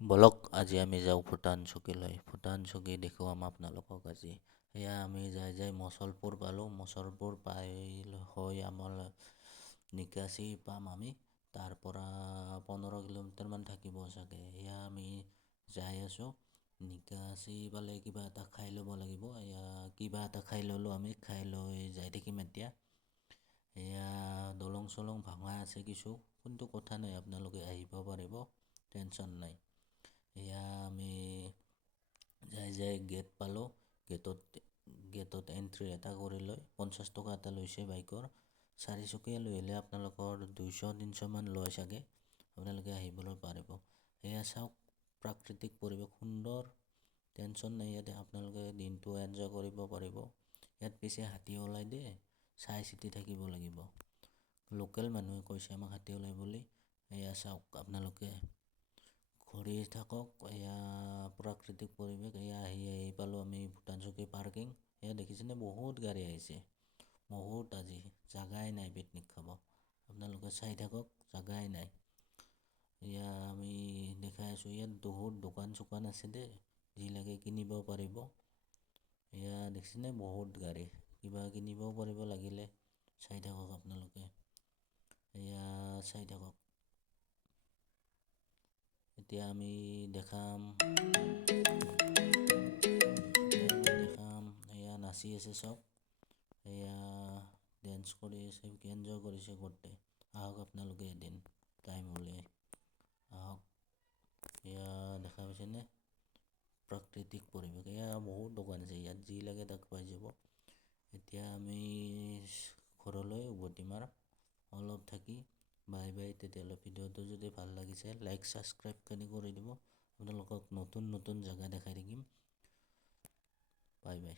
বলক আজি আমি যাওঁ ভূটান চকীলৈ। ভূটান চকী দেখুৱাম আপোনালোকক আজি। এয়া আমি যাই মচলপুৰ পালোঁ। মচলপুৰ পাই হৈ আমাৰ নিকাচি পাম আমি। তাৰ পৰা 15 কিলোমিটাৰমান থাকিব চাগে। এয়া আমি যাই আছোঁ। নিকাচি পালে কিবা এটা খাই ল'ব লাগিব। এয়া কিবা এটা খাই ল'লোঁ আমি। খাই লৈ যাই থাকিম এতিয়া। এয়া দলং চলং ভাঙা আছে কিছু, কিন্তু কথা নাই, আপোনালোকে আহিব পাৰিব, টেনশ্যন নাই। এয়া আমি যাই গেট পালোঁ। গেটত এণ্ট্ৰি এটা কৰি লৈ 50 টকা এটা লৈছে বাইকৰ। 4 চকীয়া লৈ আহিলে আপোনালোকৰ 200-300 মান লয় চাগে। আপোনালোকে আহিবলৈ পাৰিব। এয়া চাওক, প্ৰাকৃতিক পৰিৱেশ সুন্দৰ, টেনশ্যন নাই। ইয়াতে আপোনালোকে দিনটো এনজয় কৰিব পাৰিব। ইয়াত পিছে হাতী ওলাই দিয়ে, চাই চিতি থাকিব লাগিব। লোকেল মানুহে কৈছে আমাক হাতী ওলাই বুলি। এয়া চাওক, আপোনালোকে ঘূৰি থাকক। এয়া প্ৰাকৃতিক পৰিৱেশ। এয়া আহি পালোঁ আমি ভূটান চকী পাৰ্কিং। এয়া দেখিছেনে, বহুত গাড়ী আহিছে, বহুত। আজি জাগাই নাই পিকনিক খাব। আপোনালোকে চাই থাকক, জাগাই নাই। এয়া আমি দেখাই আছোঁ, ইয়াত বহুত দোকান চোকান আছে দেই, যি লাগে কিনিব পাৰিব। এয়া দেখিছেনে, বহুত গাড়ী, কিবা কিনিবও পাৰিব লাগিলে। চাই থাকক আপোনালোকে, এয়া চাই থাকক। এতিয়া আমি দেখাম, এয়া নাচি আছে চব। এয়া ডেন্স কৰি আছে, এনজয় কৰিছে গোটেই। আহক আপোনালোকে এদিন টাইম উলিয়াই আহক। এয়া দেখা পাইছেনে, প্ৰাকৃতিক পৰিৱেশ। এয়া বহুত দোকান আছে ইয়াত, যি লাগে তাক পাই যাব। এতিয়া আমি ঘৰলৈ উভতি মাৰ অলপ থাকি। Bye bye. তেতিয়াহ'লে ভিডিঅ'টো যদি ভাল লাগিছে লাইক ছাবস্ক্ৰাইব কৰি দিব। আপোনালোকক নতুন নতুন জেগা দেখাই থাকিম। Bye bye.